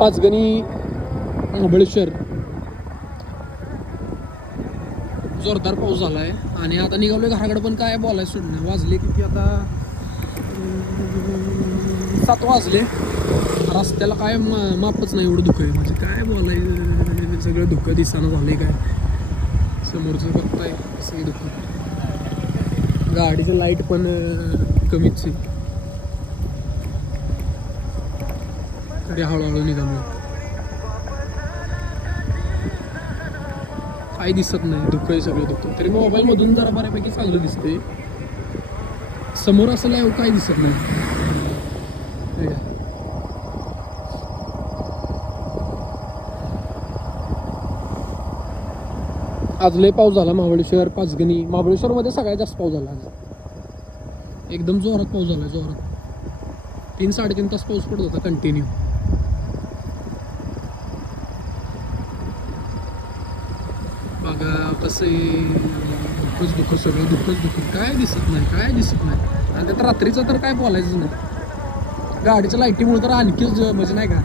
पाचगणी महाबळेश्वर. जोरदार पाऊस झाला आहे आणि आता निघालोय घराकडे पण काय बोलायचं सोडणं वाजले किती आता? सात वाजले. रस्त्याला काय मा- मापच नाही एवढं दुःख आहे म्हणजे काय बोलायचं? सगळं दुःख दिसानं झालंय काय? समोरचं बघताय सगळी दुःख. गाडीचं लाइट पण कमीच आहे. तरी हळूहळू निघालो काही दिसत नाही दुःख आहे सगळं दुःख तरी मोबाईल मधून जरा बऱ्यापैकी चांगलं दिसते समोर असं लाईव्ह काय दिसत नाही. आज लय पाऊस झाला महाबळेश्वर पाचगणी. महाबळेश्वरमध्ये सगळ्यात जास्त पाऊस झाला आज. एकदम जोरात पाऊस झाला जोरात. तीन साडेतीन तास पाऊस पडत होता कंटिन्यू बघा कसं आहे, दुःखच दुःख सगळं दुःखच दुःख. काय दिसत नाही काय दिसत नाही. आणि त्यात रात्रीचं तर काय बोलायचं नाही. गाडीच्या लाईटीमुळे तर आणखीच म्हणजे नाही का